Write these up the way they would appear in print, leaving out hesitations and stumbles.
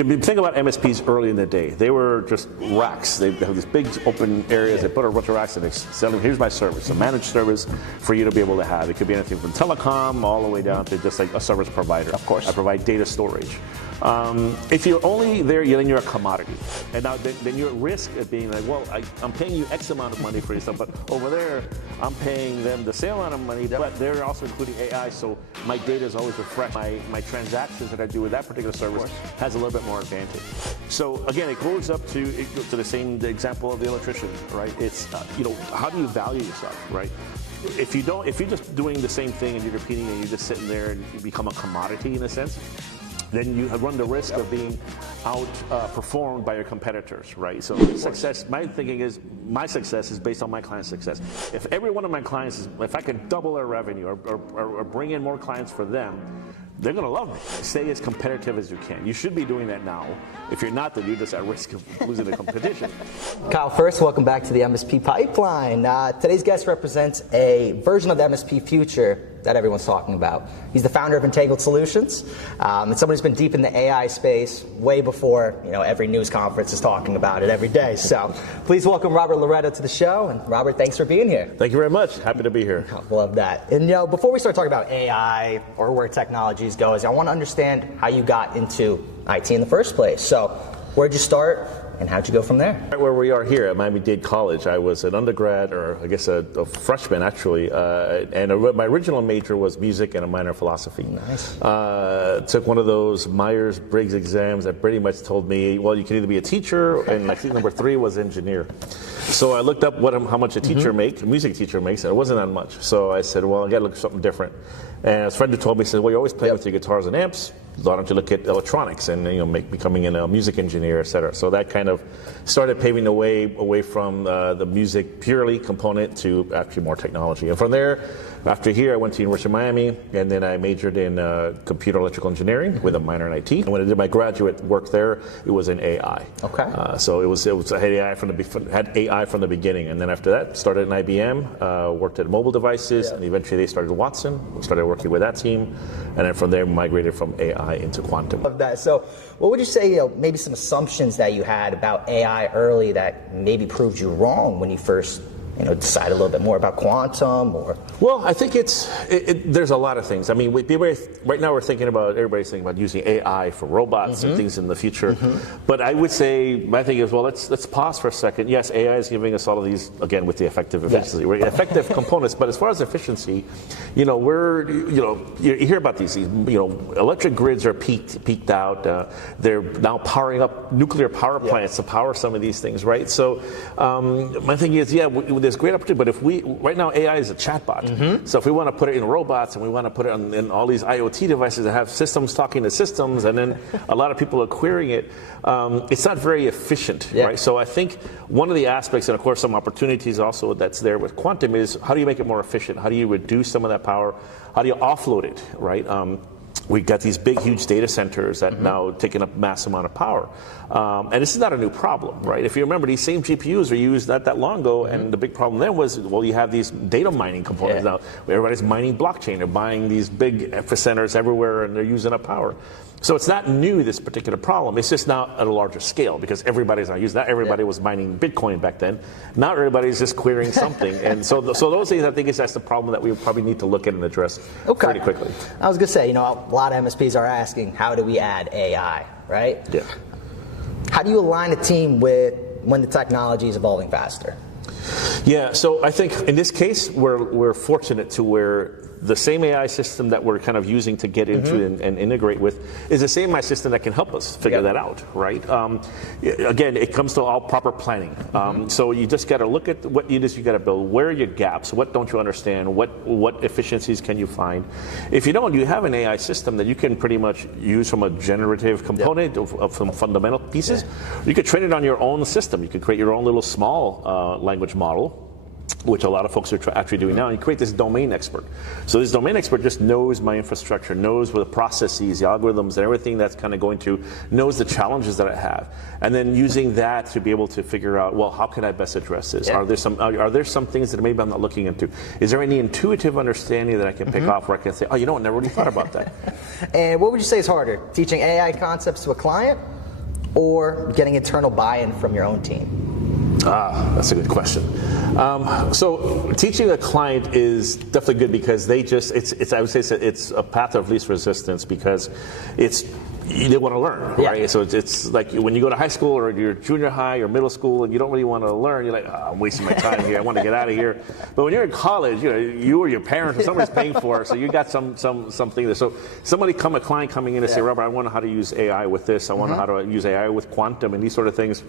Think about MSPs early in the day. They were just racks. They have these big open areas. They put a bunch of racks and they sell them. Here's my service, a managed service for you to be able to have. It could be anything from telecom all the way down to just like a service provider. Of course. I provide data storage. If you're only there, then you're a commodity. And now then you're at risk of being like, well, I'm paying you X amount of money for your stuff, but over there, I'm paying them the same amount of money, but they're also including AI, so my data is always refreshed. My transactions that I do with that particular service has a little bit more advantage. So again, it goes up to the same example of the electrician, right? It's, how do you value yourself, right? If you're just doing the same thing and you're repeating and you're just sitting there and you become a commodity in a sense, then you run the risk of being outperformed by your competitors, right? So success, my thinking is, my success is based on my client's success. If every one of my clients, if I can double their revenue or bring in more clients for them, they're going to love me. Stay as competitive as you can. You should be doing that now. If you're not, then you're just at risk of losing the competition. Kyle, first, welcome back to the MSP Pipeline. Today's guest represents a version of the MSP future that everyone's talking about. He's the founder of Entangled Solutions, and someone who's been deep in the AI space way before every news conference is talking about it every day. So please welcome Robert Loredo to the show. And Robert, thanks for being here. Thank you very much. Happy to be here. Love that. And before we start talking about AI or where technologies goes, I want to understand how you got into IT in the first place. So where'd you start? And how'd you go from there? Right where we are here at Miami-Dade College, I was an undergrad, or I guess a freshman actually, and my original major was music and a minor philosophy. Nice. Took one of those Myers-Briggs exams that pretty much told me, well, you can either be a teacher, and I think number 3 was engineer. So I looked up how much a teacher a music teacher makes, and it wasn't that much. So I said, well, I got to look for something different. And a friend who told me, said, well, you're always playing with your guitars and amps. Why don't you look at electronics and becoming a music engineer, et cetera. So that kind of started paving the way away from the music purely component to actually more technology. And from there, after here, I went to University of Miami, and then I majored in computer electrical engineering with a minor in IT. And when I did my graduate work there, it was in AI. Okay. So I had AI from the beginning, and then after that, started in IBM, worked at mobile devices, and eventually they started Watson. We started working with that team, and then from there, migrated from AI into quantum. Of that. So what would you say, maybe some assumptions that you had about AI early that maybe proved you wrong when you first decide a little bit more about quantum? Or well, I think there's a lot of things. I mean, right now everybody's thinking about using AI for robots and things in the future. But I would say, my thing is, well, let's pause for a second. Yes, AI is giving us all of these, again, with the effective efficiency, right? Effective components. But as far as efficiency, you hear about these, electric grids are peaked out. They're now powering up nuclear power plants to power some of these things, right? So my thing is, there's great opportunity, but right now AI is a chatbot. So if we want to put it in robots and we want to put it in all these IoT devices that have systems talking to systems, and then a lot of people are querying it, it's not very efficient, right? So I think one of the aspects, and of course some opportunities also that's there with quantum, is how do you make it more efficient? How do you reduce some of that power? How do you offload it, right? We've got these big, huge data centers that now taking up mass amount of power. And this is not a new problem, right? If you remember, these same GPUs were used not that long ago, and the big problem then was, well, you have these data mining components now. Everybody's mining blockchain. They're buying these big centers everywhere, and they're using up power. So it's not new, this particular problem. It's just now at a larger scale, because everybody's not using that. Everybody was mining Bitcoin back then. Now everybody's just querying something. And so those things, I think, that's the problem that we probably need to look at and address pretty quickly. I was going to say, a lot of MSPs are asking, how do we add AI, right? Yeah. How do you align a team with when the technology is evolving faster? Yeah, so I think in this case, we're fortunate to where the same AI system that we're kind of using to get into and integrate with is the same AI system that can help us figure that out, right? Again, it comes to all proper planning. So you just got to look at what it is you got to build. Where are your gaps? What don't you understand? What efficiencies can you find? If you don't, you have an AI system that you can pretty much use from a generative component of some fundamental pieces. You could train it on your own system. You could create your own little small language model, which a lot of folks are actually doing now, and you create this domain expert. So this domain expert just knows my infrastructure, knows what the processes, the algorithms, and everything that's kind of going to, knows the challenges that I have. And then using that to be able to figure out, well, how can I best address this? Are there some things that maybe I'm not looking into? Is there any intuitive understanding that I can pick off where I can say, oh, I never really thought about that? And what would you say is harder, teaching AI concepts to a client or getting internal buy-in from your own team? That's a good question. So teaching a client is definitely good because I would say it's a path of least resistance because they want to learn, right? Yeah. So it's like when you go to high school or you're junior high or middle school and you don't really want to learn, you're like, I'm wasting my time here. I want to get out of here. But when you're in college, you or your parents or somebody's paying for it, so you got something there. So a client coming in and say, Robert, I want to know how to use AI with this. I want to know how to use AI with quantum and these sort of things.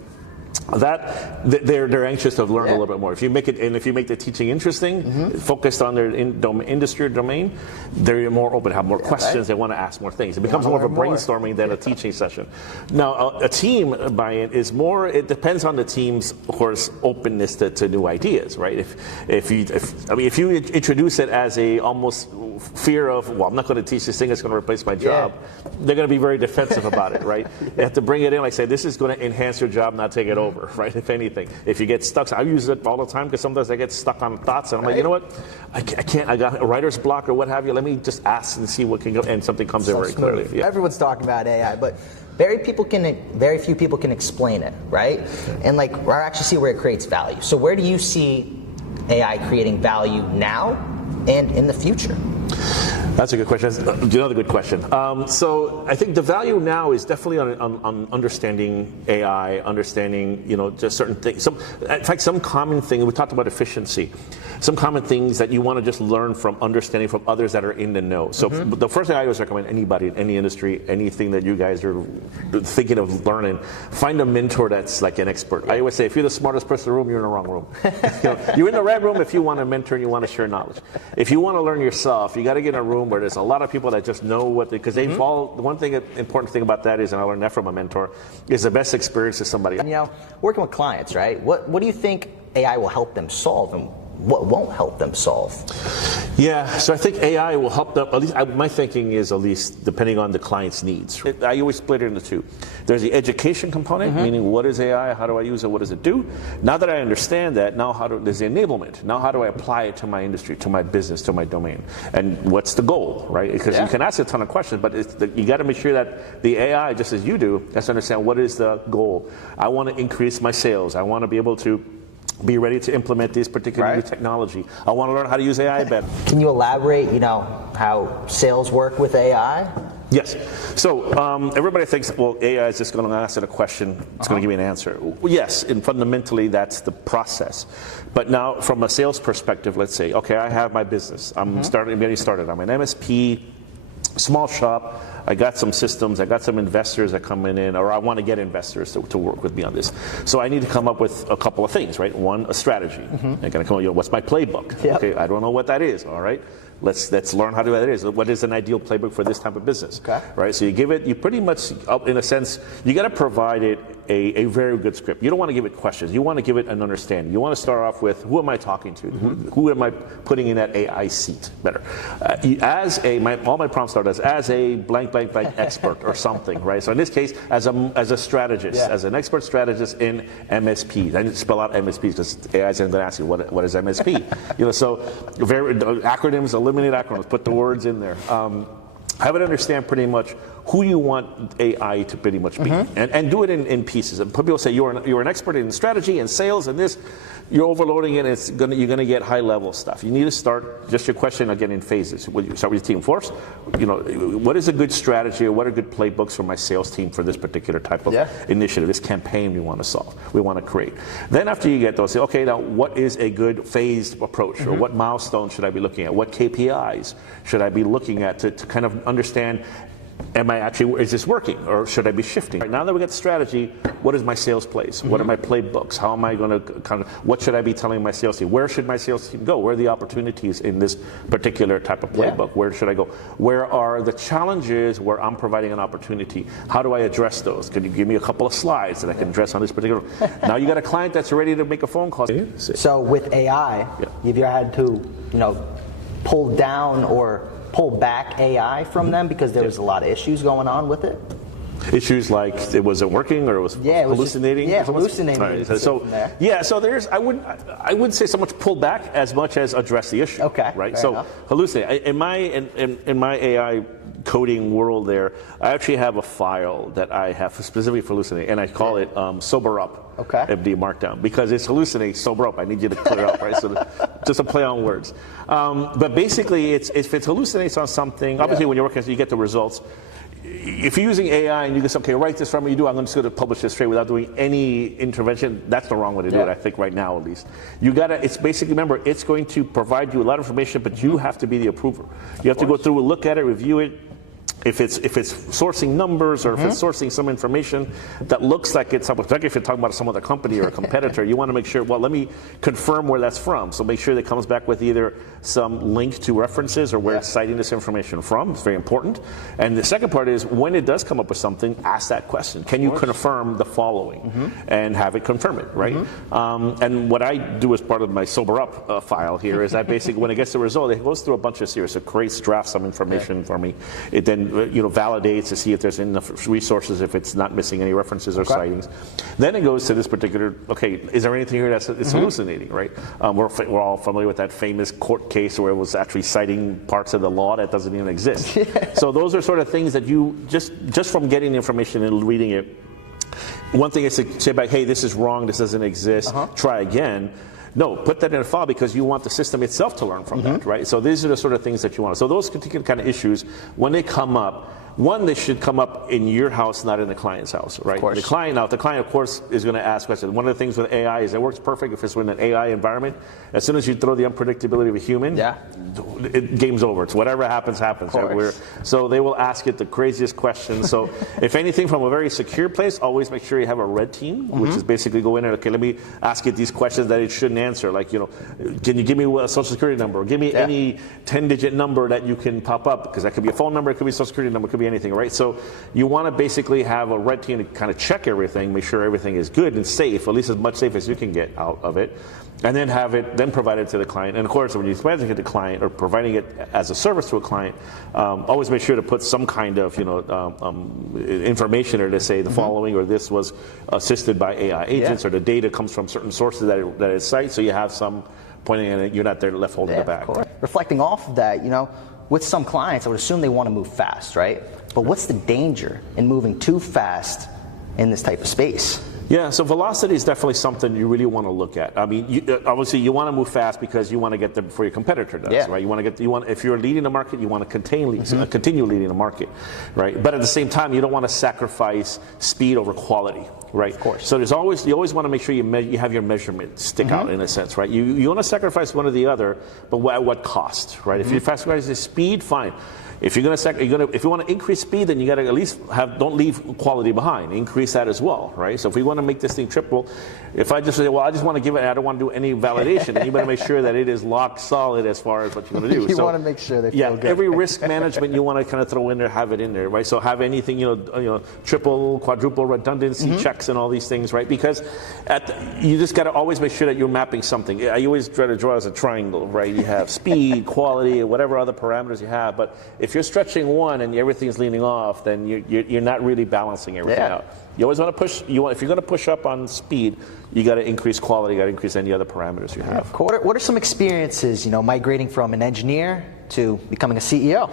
That they're anxious to learn a little bit more. If you make the teaching interesting, focused on their industry or domain, they're more open, have more questions. Right. They want to ask more things. It becomes more of a brainstorming than a teaching session. Now, a team buy-in is more. It depends on the team's, of course, openness to new ideas. Right? If you introduce it as a almost fear of, well, I'm not going to teach this thing, it's going to replace my job, they're going to be very defensive about it, right? You have to bring it in, like say, this is going to enhance your job, not take it over, right? If anything. If you get stuck, I use it all the time because sometimes I get stuck on thoughts and I'm like, you know what? I can't, I got a writer's block or what have you, let me just ask and see what can go, and something comes in very clearly. Yeah. Everyone's talking about AI, but very few people can explain it, right? And I actually see where it creates value. So where do you see AI creating value now and in the future? That's a good question. Another good question. So I think the value now is definitely on understanding AI, understanding just certain things. In fact, some common thing we talked about efficiency. Some common things that you want to just learn from understanding from others that are in the know. So the first thing I always recommend anybody in any industry, anything that you guys are thinking of learning, find a mentor that's like an expert. I always say if you're the smartest person in the room, you're in the wrong room. You're in the right room if you want a mentor and you want to share knowledge. If you want to learn yourself, you got to get in a room where there's a lot of people that just know because they fall. The one thing, important thing about that is, and I learned that from a mentor, is the best experience is somebody else. And working with clients, right? What do you think AI will help them solve, and what won't help them solve? Yeah, so I think AI will help them, at least my thinking is, at least depending on the client's needs. I always split it into two. There's the education component, meaning what is AI, how do I use it, what does it do? Now that I understand that, there's the enablement. Now how do I apply it to my industry, to my business, to my domain? And what's the goal, right? Because you can ask a ton of questions, but you got to make sure that the AI, just as you do, has to understand what is the goal. I want to increase my sales. I want to be able to be ready to implement this particular new technology. I want to learn how to use AI better. Can you elaborate, how sales work with AI? Yes. So everybody thinks, well, AI is just going to ask it a question, it's going to give me an answer. Well, yes, and fundamentally that's the process. But now from a sales perspective, let's say, okay, I have my business. I'm getting started. I'm an MSP, small shop. I got some systems, I got some investors that come in, or I want to get investors to work with me on this. So I need to come up with a couple of things, right? One, a strategy. I'm going to come up with, what's my playbook? Yep. Okay, I don't know what that is, all right? Let's learn how to do that is. What is an ideal playbook for this type of business? Okay. Right? So you pretty much, in a sense, you got to provide it a very good script. You don't want to give it questions. You want to give it an understanding. You want to start off with, who am I talking to? Who am I putting in that AI seat? Better. All my prompts start as a blank expert or something, right? So in this case, as a strategist, as an expert strategist in MSPs. I didn't spell out MSPs because AI is going to ask you what is MSP. So acronyms, eliminate acronyms, put the words in there. Have it understand pretty much who you want AI to pretty much be, and do it in pieces. And people say you're an expert in strategy and sales and this. You're overloading it. You're gonna get high level stuff. You need to start just your question again in phases. You start with your team first. What is a good strategy or what are good playbooks for my sales team for this particular type of initiative, this campaign we want to solve, we want to create. Then after you get those, say, okay, now what is a good phased approach, or what milestones should I be looking at? What KPIs should I be looking at to kind of understand? Is this working, or should I be shifting? Right, now that we got the strategy, what is my sales plays? What are my playbooks? How am I going to what should I be telling my sales team? Where should my sales team go? Where are the opportunities in this particular type of playbook? Where should I go? Where are the challenges where I'm providing an opportunity? How do I address those? Can you give me a couple of slides that I can address on this particular? Now you got a client that's ready to make a phone call. So with AI, have you ever had to, pull down or pull back AI from them because there was a lot of issues going on with it? issues like it wasn't working or it was hallucinating. Hallucinating. Right. So there's I wouldn't say so much pull back as much as address the issue. Okay. Right. So hallucinate in my AI coding world there, I actually have a file that I have specifically for hallucinate, and I call it sober up. Okay. MD Markdown, because it's hallucinate, sober up. I need you to clear up, right? So just a play on words. But basically, if it hallucinates on something, obviously when you're working, you get the results. If you're using AI and you just, okay, write this for me, I'm just going to publish this straight without doing any intervention, that's the wrong way to do it, I think, right now at least. It's basically, remember, it's going to provide you a lot of information, but you have to be the approver. You have to go through and look at it, review it. If it's sourcing numbers or if it's sourcing some information that looks like it's, particularly if you're talking about some other company or a competitor, you want to make sure, well, let me confirm where that's from. So make sure that it comes back with either some link to references or where it's citing this information from. It's very important. And the second part is when it does come up with something, ask that question. Can you confirm the following? And have it confirm it, right? And what I do as part of my sober up file here is that basically when it gets the result, it goes through a bunch of series. It creates, drafts some information for me. It then validates to see if there's enough resources, if it's not missing any references or citings. Then it goes to this particular, is there anything here that's hallucinating, right? We're all familiar with that famous court case where it was actually citing parts of the law that doesn't even exist. So those are sort of things that you, just from getting the information and reading it, one thing is to say back, hey, this is wrong, this doesn't exist, try again. No, put that in a file because you want the system itself to learn from that, right? So these are the sort of things that you want. So those particular kind of issues, when they come up, one, they should come up in your house, not in the client's house, right? Of course. The client, of course, is going to ask questions. One of the things with AI is it works perfect if it's in an AI environment. As soon as you throw the unpredictability of a human, game's over. It's whatever happens, happens. Right? So they will ask it the craziest questions. So if anything, from a very secure place, always make sure you have a red team, which is basically go in and, okay, let me ask it these questions that it shouldn't answer. Like, can you give me a social security number? Or give me any 10-digit number that you can pop up? Because that could be a phone number, it could be a social security number, it could be anything, right? So you want to basically have a red team to kind of check everything, make sure everything is good and safe, at least as much safe as you can get out of it, and then have it then provided to the client. And of course, when you're providing it to the client or providing it as a service to a client, always make sure to put some kind of information or to say the following, or this was assisted by AI agents, or the data comes from certain sources that it cites, so you have some pointing in it, you're not there left holding the bag. Reflecting off of that, with some clients, I would assume they want to move fast, right? But what's the danger in moving too fast in this type of space? Yeah, so velocity is definitely something you really want to look at. I mean, obviously you want to move fast because you want to get there before your competitor does, right? If you're leading the market, you want to continue leading the market, right? But at the same time, you don't want to sacrifice speed over quality, right? Of course. So you always want to make sure you have your measurement stick out in a sense, right? You want to sacrifice one or the other, but at what cost, right? If you sacrifice the speed, fine. If you want to increase speed, then you got to at least don't leave quality behind. Increase that as well, right? So if we want to make this thing triple, if I just say, well, I just want to give it, I don't want to do any validation, then you better make sure that it is locked solid as far as what you're going to do. You want to make sure they feel good. Every risk management you want to kind of throw in there, have it in there, right? So have anything, triple, quadruple redundancy checks and all these things, right? Because you just got to always make sure that you're mapping something. I always try to draw as a triangle, right? You have speed, quality, whatever other parameters you have, but if you're stretching one and everything's leaning off, then you're not really balancing everything out. You always want to push. If you're going to push up on speed, you got to increase quality. You got to increase any other parameters you have. What are some experiences, migrating from an engineer to becoming a CEO?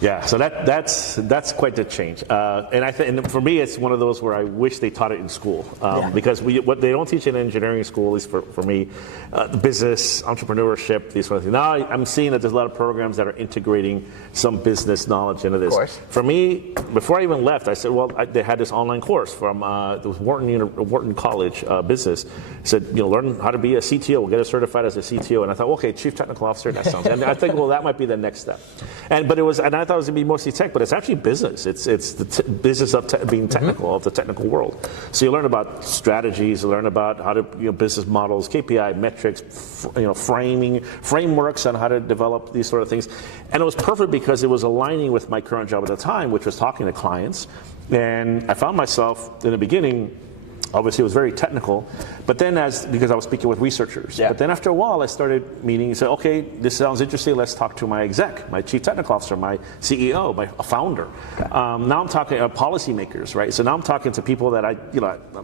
Yeah, so that's quite the change, and for me, it's one of those where I wish they taught it in school, because what they don't teach in engineering school, at least for me, the business, entrepreneurship, these sort of things. Now I'm seeing that there's a lot of programs that are integrating some business knowledge into this. Of course. For me, before I even left, I said, they had this online course from it was Wharton College business. It said, learn how to be a CTO, get certified as a CTO, and I thought, okay, Chief Technical Officer, that sounds. And I think, that might be the next step. And I thought it was going to be mostly tech, but it's actually business. It's the business of being technical, of the technical world. So you learn about strategies, you learn about how to business models, KPI metrics, frameworks on how to develop these sort of things. And it was perfect because it was aligning with my current job at the time, which was talking to clients. And I found myself in the beginning Obviously, it was very technical, but then because I was speaking with researchers. Yeah. But then after a while, I started meeting and said, okay, this sounds interesting. Let's talk to my exec, my chief technical officer, my CEO, my founder. Okay. Now I'm talking policymakers, right? So now I'm talking to people that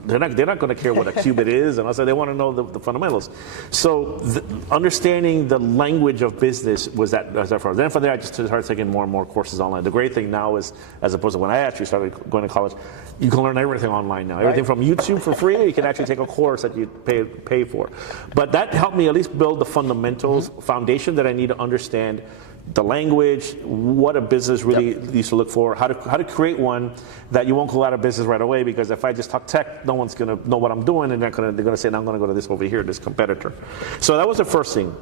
they're not going to care what a qubit is, and also they want to know the fundamentals. So understanding the language of business was that far. Then from there, I just started taking more and more courses online. The great thing now is, as opposed to when I actually started going to college, you can learn everything online now. Everything from YouTube for free, you can actually take a course that you pay for. But that helped me at least build the fundamentals, foundation that I need to understand the language, what a business really needs to look for, how to create one that you won't go out of business right away, because if I just talk tech, no one's going to know what I'm doing, and they're going to say, no, I'm going to go to this over here, this competitor. So that was the first thing.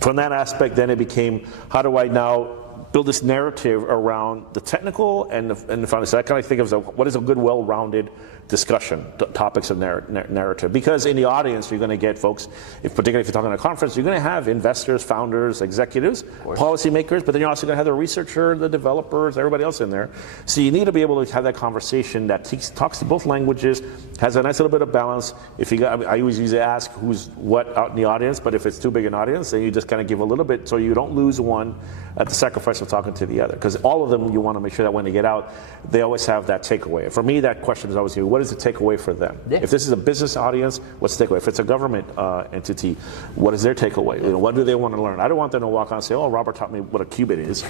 From that aspect, then it became, how do I now build this narrative around the technical and the foundation? So I kind of think of what is a good, well-rounded discussion, topics of narrative. Because in the audience, you're going to get folks, particularly if you're talking at a conference, you're going to have investors, founders, executives, policymakers, but then you're also going to have the researcher, the developers, everybody else in there. So you need to be able to have that conversation that talks to both languages, has a nice little bit of balance. I always usually ask who's what out in the audience, but if it's too big an audience, then you just kind of give a little bit so you don't lose one at the sacrifice of talking to the other. Because all of them, you want to make sure that when they get out, they always have that takeaway. For me, that question is always, what is the takeaway for them? Yeah. If this is a business audience, what's the takeaway? If it's a government entity, what is their takeaway? What do they want to learn? I don't want them to walk on and say, oh, Robert taught me what a qubit is.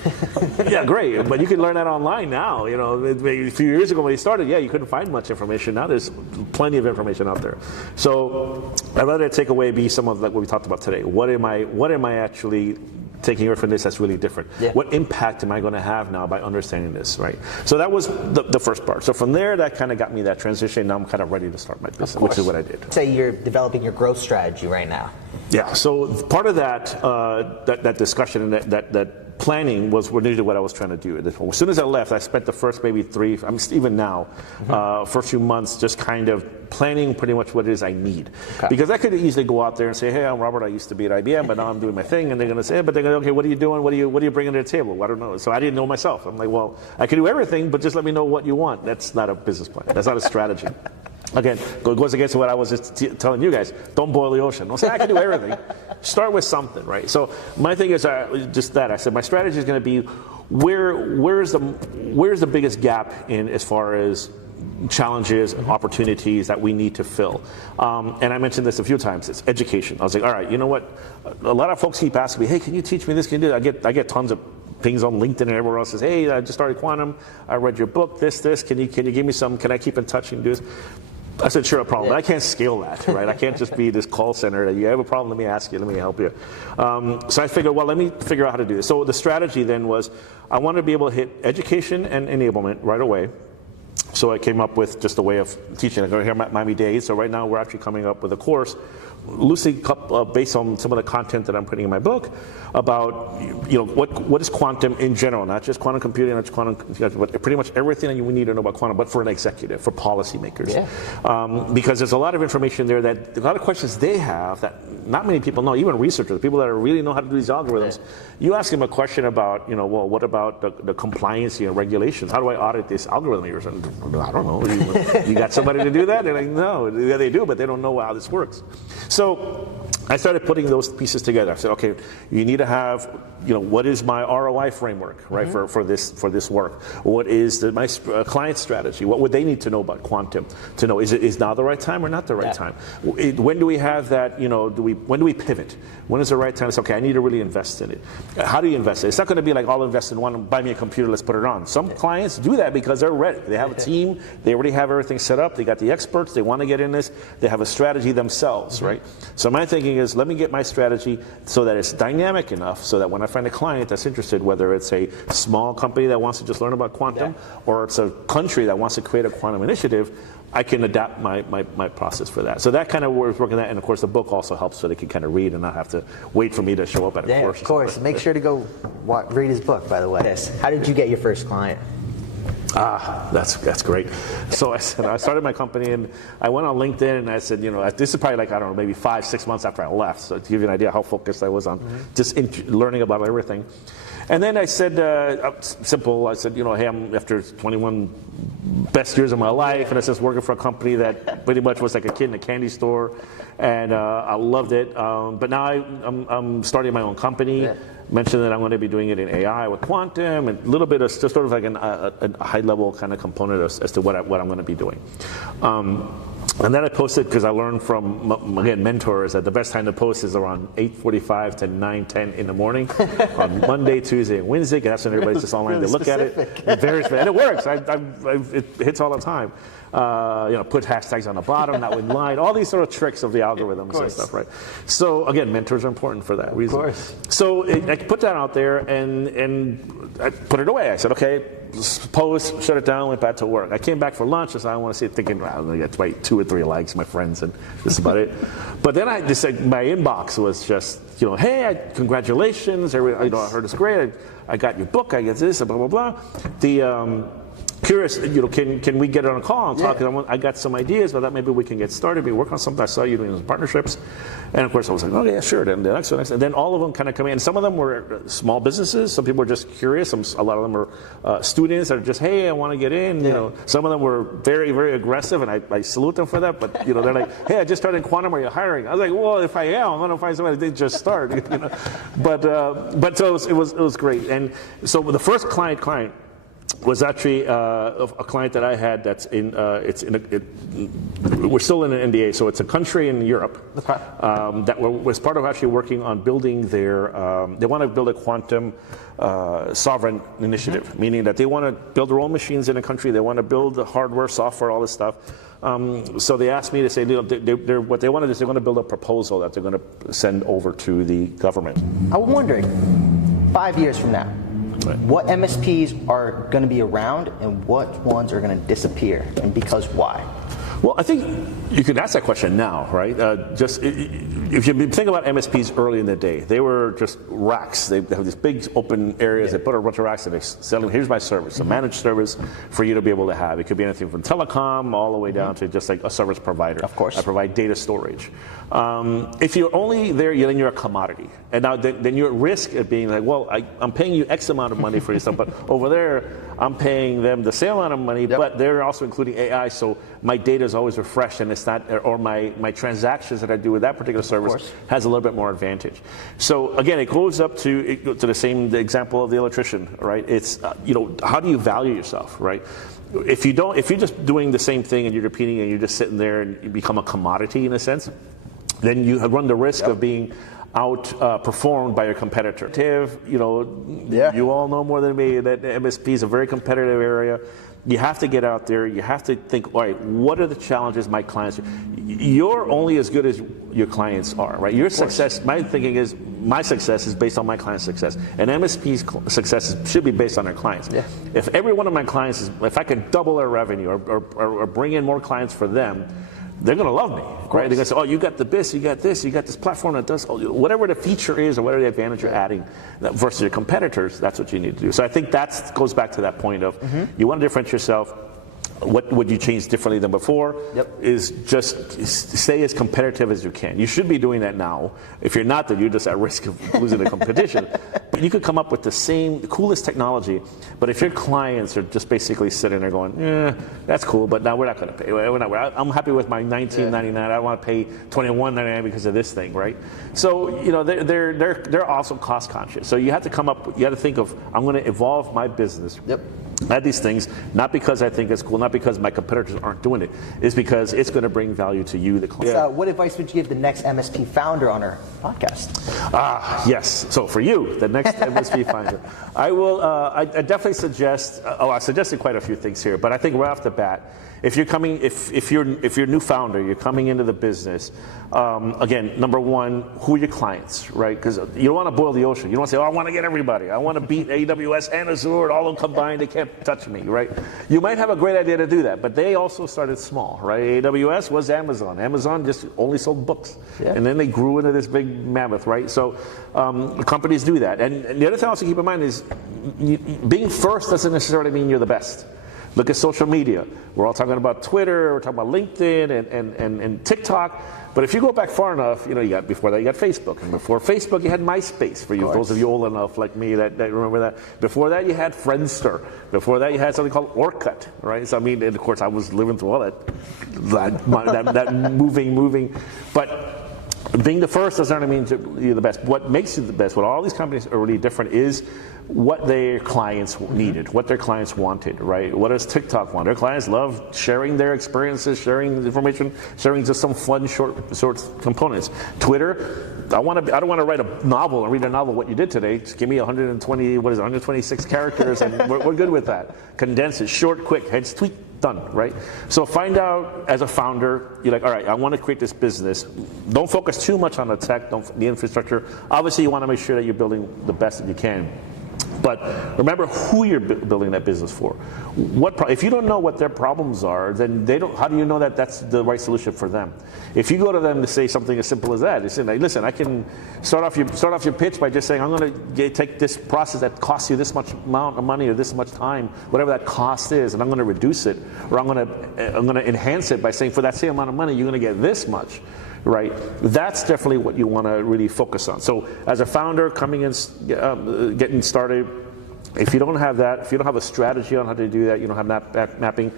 Yeah, great, but you can learn that online now. A few years ago when we started, you couldn't find much information. Now there's plenty of information out there. So I'd rather take away be some of like what we talked about today. What am I actually taking away from this that's really different? Yeah. What impact am I going to have now by understanding this, right? So that was the first part. So from there, that kind of got me that transition. Now I'm kind of ready to start my business, which is what I did. Say you're developing your growth strategy right now. Yeah, so part of that discussion and that planning was really what I was trying to do. As soon as I left, I spent the first maybe even now, first few months just kind of planning pretty much what it is I need. Okay. Because I could easily go out there and say, hey, I'm Robert, I used to be at IBM, but now I'm doing my thing. And they're going to say, but they're going to, okay, what are you doing? What are you bringing to the table? Well, I don't know. So I didn't know myself. I'm like, well, I can do everything, but just let me know what you want. That's not a business plan. That's not a strategy. Again, it goes against what I was just telling you guys. Don't boil the ocean. Don't say I can do everything. Start with something, right? So my thing is just that. I said my strategy is going to be where's the biggest gap in as far as challenges, opportunities that we need to fill. And I mentioned this a few times. It's education. I was like, all right, you know what? A lot of folks keep asking me, hey, can you teach me this? Can you do that? I get tons of things on LinkedIn and everywhere else says, hey, I just started Quantum. I read your book, this. Can you give me some? Can I keep in touch and do this? I said, sure, no problem. Yeah. I can't scale that, right? I can't just be this call center. You have a problem, let me ask you, let me help you. So I figured, well, let me figure out how to do this. So the strategy then was, I wanted to be able to hit education and enablement right away. So I came up with just a way of teaching. I go here at Miami-Dade. So right now we're actually coming up with a course loosely based on some of the content that I'm putting in my book about what is quantum in general, not just quantum computing, not just quantum, but pretty much everything that we need to know about quantum, but for an executive, for policymakers. Yeah. Because there's a lot of information there that a lot of questions they have that not many people know, even researchers, people that really know how to do these algorithms. Yeah. You ask them a question about, well, what about the compliance and regulations? How do I audit this algorithm? You're saying, I don't know. You got somebody to do that? They're like, no, yeah, they do, but they don't know how this works. So I started putting those pieces together. I said, okay, you need to have, what is my ROI framework, right, for this work? What is my client strategy? What would they need to know about quantum to know is now the right time or not the right time? When do we have that? When do we pivot? When is the right time? It's okay. I need to really invest in it. How do you invest in it? It's not going to be like I'll invest in one, buy me a computer, let's put it on. Some clients do that because they're ready. They have a team. They already have everything set up. They got the experts. They want to get in this. They have a strategy themselves, right? So my thinking is, let me get my strategy so that it's dynamic enough so that when I find a client that's interested, whether it's a small company that wants to just learn about quantum or it's a country that wants to create a quantum initiative, I can adapt my process for that. So that kind of was working that, and of course the book also helps so they can kind of read and not have to wait for me to show up at a course. Of course, make sure to go read his book, by the way. How did you get your first client? That's great. So I started my company and I went on LinkedIn and I said, this is probably like, I don't know, maybe 5-6 months after I left. So to give you an idea how focused I was on just learning about everything. And then I said, simple, I said, hey, I'm after 21 best years of my life, and I was just working for a company that pretty much was like a kid in a candy store, and I loved it. But now I'm starting my own company. Yeah. Mentioned that I'm going to be doing it in AI with quantum, and a little bit of just sort of like a high-level kind of component as to what I'm going to be doing. And then I posted, because I learned from, again, mentors, that the best time to post is around 8:45 to 9:10 in the morning on Monday, Tuesday, and Wednesday, because that's when everybody's just online to look specific. at it. Very specific. And it works. It hits all the time. Put hashtags on the bottom, not in line, all these sort of tricks of the algorithms and stuff, right? So again, mentors are important for that reason. Of course. So I put that out there, and I put it away. I said, okay, post, shut it down, went back to work. I came back for lunch, and so I want to see it, thinking, well, I'm going to get 2 or 3 likes, my friends, and that's about it. But then my inbox was just, hey, congratulations, I heard it's great, I got your book, I get this, blah, blah, blah. Curious, can we get on a call and talk? Yeah. I got some ideas, but that maybe we can get started. We work on something. I saw you doing some partnerships, and of course I was like, oh yeah, sure. Then the next one, and then all of them kind of come in. And some of them were small businesses. Some people were just curious. A lot of them were students that are just, hey, I want to get in. Yeah. Some of them were very, very aggressive, and I salute them for that. But they're like, hey, I just started in quantum. Are you hiring? I was like, well, if I am, I'm going to find somebody that did just start. But so it was great. And so the first client was actually a client that I had that's we're still in an NDA, so it's a country in Europe that was part of actually working on building they want to build a quantum sovereign initiative, meaning that they want to build their own machines in a country, they want to build the hardware, software, all this stuff. So they asked me to say, what they wanted is they want to build a proposal that they're going to send over to the government. I'm wondering, 5 years from now, what MSPs are going to be around and what ones are going to disappear, and because why? Well, I think you could ask that question now, right? If you think about MSPs early in the day, they were just racks. They have these big open areas. They put a bunch of racks and they sell them. Here's my service, a managed service for you to be able to have. It could be anything from telecom all the way down to just like a service provider. Of course. I provide data storage. If you're only there, then you're a commodity. And now then you're at risk of being like, well, I'm paying you X amount of money for your stuff, but over there, I'm paying them the same amount of money, but they're also including AI, so my data is always refreshed, and it's not, or my transactions that I do with that particular service has a little bit more advantage. So again, it goes up to the example of the electrician, right? It's how do you value yourself, right? If you're just doing the same thing and you're repeating and you're just sitting there and you become a commodity in a sense, then you run the risk of being outperformed by your competitor. You all know more than me that MSP is a very competitive area. You have to get out there. You have to think, all right, what are the challenges my clients are? You're only as good as your clients are, right? Your success, my thinking is, my success is based on my client's success. And MSP's success should be based on their clients. Yeah. If every one of my clients if I could double their revenue or bring in more clients for them, they're going to love me, right? They're going to say, oh, you got this, you got this platform that does, whatever the feature is or whatever the advantage you're adding versus your competitors, that's what you need to do. So I think that goes back to that point of you want to differentiate yourself. What would you change differently than before is just stay as competitive as you can. You should be doing that now. If you're not, then you're just at risk of losing the competition. But you could come up with the coolest technology, but if your clients are just basically sitting there going, that's cool, but now we're not going to pay. I'm happy with my $19.99. I don't want to pay $21.99 because of this thing, right? So they're also cost conscious. So you have to think of, I'm going to evolve my business. Add these things, not because I think it's cool, not because my competitors aren't doing it. It's because it's going to bring value to you, the client. What advice would you give the next MSP founder on our podcast? Yes. So for you, the next MSP founder, I will. I definitely suggest. I suggested quite a few things here, but I think right off the bat, if you're a new founder, you're coming into the business. Again, number one, who are your clients, right? Because you don't want to boil the ocean. You don't want to say, oh, I want to get everybody. I want to beat AWS and Azure, all of them combined. They can't touch me, right? You might have a great idea to do that, but they also started small, right? AWS was Amazon. Amazon just only sold books, and then they grew into this big mammoth, right? So companies do that. And the other thing also keep in mind is being first doesn't necessarily mean you're the best. Look at social media. We're all talking about Twitter, we're talking about LinkedIn and TikTok. But if you go back far enough, you got before that you got Facebook, and before Facebook you had MySpace. For you, those of you old enough like me that remember that. Before that you had Friendster. Before that you had something called Orkut, right? So and of course I was living through all that moving. But being the first doesn't mean you're the best. What makes you the best, what all these companies are really different is what their clients needed, what their clients wanted, right? What does TikTok want? Their clients love sharing their experiences, sharing information, sharing just some fun short components. Twitter, I don't want to write a novel and read a novel what you did today. Just give me 126 characters and we're good with that. Condense it, short, quick, heads tweet, done, right? So find out as a founder, you're like, all right, I want to create this business. Don't focus too much on the tech, the infrastructure. Obviously, you want to make sure that you're building the best that you can. But remember who you're building that business for. If you don't know what their problems are, then how do you know that that's the right solution for them? If you go to them to say something as simple as that, they say, listen, I can start off your pitch by just saying, I'm going to take this process that costs you this much amount of money or this much time, whatever that cost is, and I'm going to reduce it, or I'm going to enhance it by saying for that same amount of money, you're going to get this much. Right, that's definitely what you want to really focus on. So, as a founder coming in, getting started, if you don't have that, if you don't have a strategy on how to do that, you don't have mapping,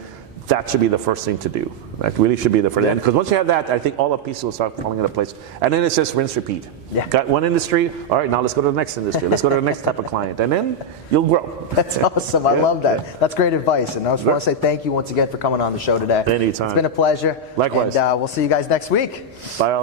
that should be the first thing to do. That really should be the first. Because once you have that, I think all the pieces will start falling into place. And then it's just rinse, repeat. Yeah. Got one industry, all right, now let's go to the next industry. Let's go to the next type of client. And then you'll grow. That's awesome. I love that. That's great advice. And I just want to say thank you once again for coming on the show today. Anytime. It's been a pleasure. Likewise. And we'll see you guys next week. Bye all.